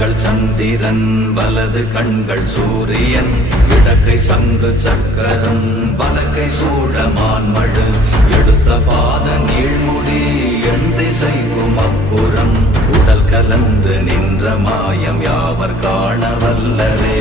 கண்கள் சந்திரன் வலது கண்கள் சூரியன் இடக்கை சங்கு சக்கரம் வலக்கை சூழமான்மழு எடுத்த பாத நீழ்முடி எண் திசைக்கும் அப்புறம் உடல் கலந்து நின்ற மாயம் யாவர் காண வல்லரே.